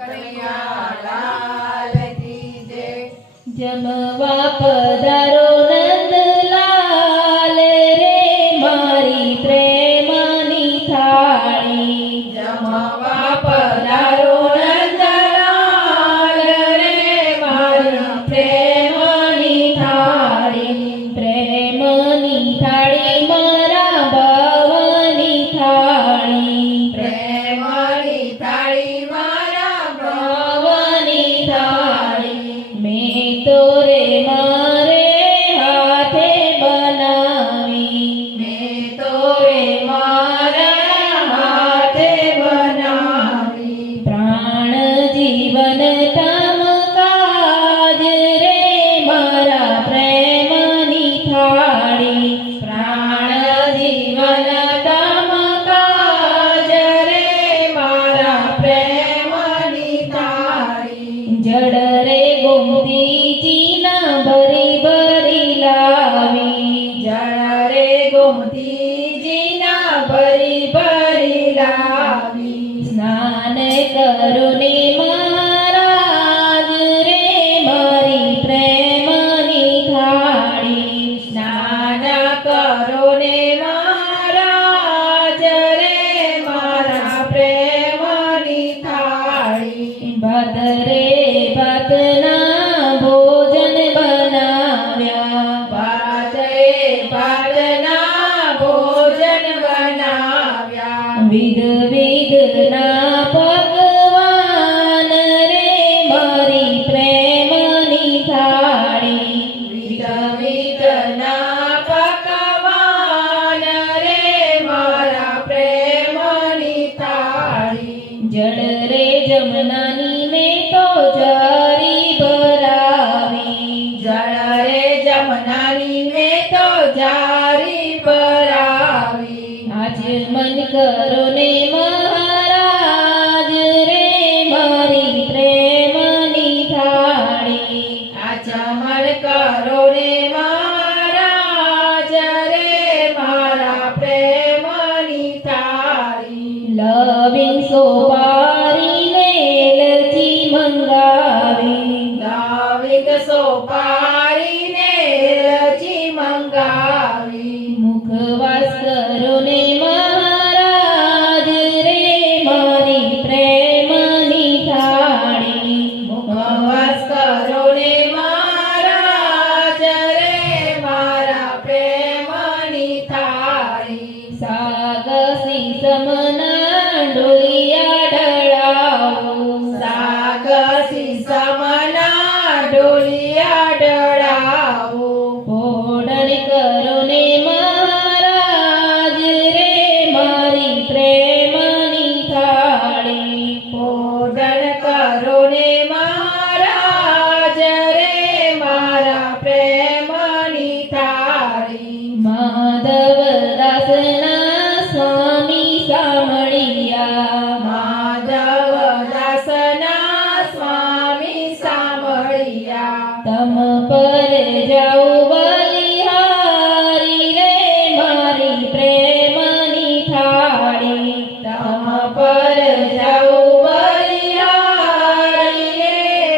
કનૈયાલાલ કી જય। જમવા પધારો નંદલાલ રે મારી પ્રેમની થાળી। જમવા પધારો નંદલાલ રે મારી પ્રેમની થાળી। પ્રેમની થાળી મારા ભવની થાળી। પ્રેમની થાળી મારા ભવની થાળી મેં તો રે મારે હાથે બનાવી। મેં તો રે મારા હાથે બનાવી। પ્રાણ જીવન તમ કાજ રે મારા પ્રેમની થાળી। પ્રાણ જીવન તમ કાજ રે મારા પ્રેમની થાળી। જડ રે ગોમતી ચીના ભરી ભરી લાવી। જળ રે ગોમતીજીના ભરી ભરી લાવી। સ્નાન કરું ને મહારાજ રે મારી પ્રેમની થાળી। સ્નાન કરો ને મહારાજ રે મારા પ્રેમની થાળી। ભાત રે ભાતના ભોજન બનાવ્યા। ભાત રે ભાતના ભોજન બનાવ્યા। વિધ વિધના પકવાન રે મારી પ્રેમની થાળી। વિધ વિધના પકવાન રે મારા પ્રેમની થાળી। જળ રે જમનાની મેં તો જારી ભરાવી। જળ રે જમનાની મેં તો જારી ભરાવી। આજ મન કરો ને મહારાજ રે મારી પ્રેમની થાળી। આચમન કરો રે મહારાજ રે મારા પ્રેમની થાળી। લવિંગ સોપારીને એલચી મંગાવી। લવિંગ સોપારીને એલચી મંગાવી। મુખવાસ કરો ને મહારાજ રે મારી પ્રેમની થાળી। મુખવાસ કરો ને મહારાજ રે મારા પ્રેમની થાળી। સાગસી સમના ડોલિયા ઢળાવો। સાગસી સમના ડોલિયા ઢળાવો। ભોળણ કરો ને મહારાજ રે મારી પ્રેમની થાળી। ભોજન કરો ને મહારાજ રે મારા પ્રેમની થાળી। માધવદાસના સ્વામી સામળિયા। માધવદાસના સ્વામી સાંભળ્યા। તમ પર જાઉં બલિહારી રે મારી પ્રેમની થાળી। તમ પર જાઉં બલિહારી રે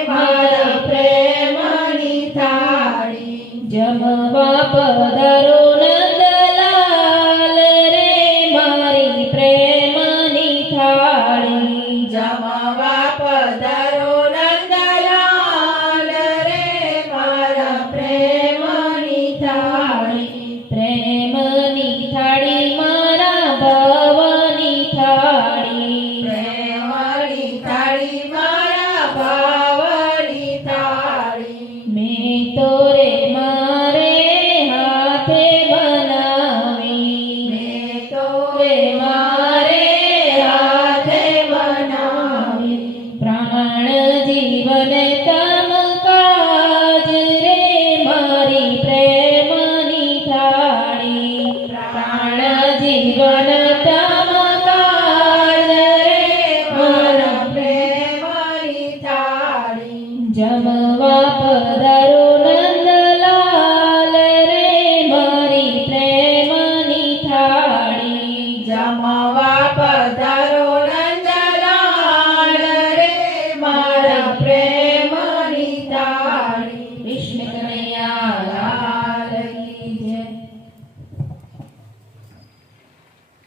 મારા પ્રેમની થાળી। જમવા પધારો નંદલાલ રે મારી પ્રેમની થાળી। જમવા પધારો નંદલાલ રે મારા પ્રેમની થાળી। પ્રેમની થાળી મારા ભવની થાળી। પ્રેમની થાળી મારા ભાવની થાળી। મેં તો રે મારે હાથે બનાવી। મેં તો રે મારે હાથે બનાવી। પ્રાણ જીવન તમ કાજ રે મારી પ્રેમની થાળી। પ્રાણ જીવન તમ કાજ રે મારા પ્રેમની થાળી। જમવા પધારો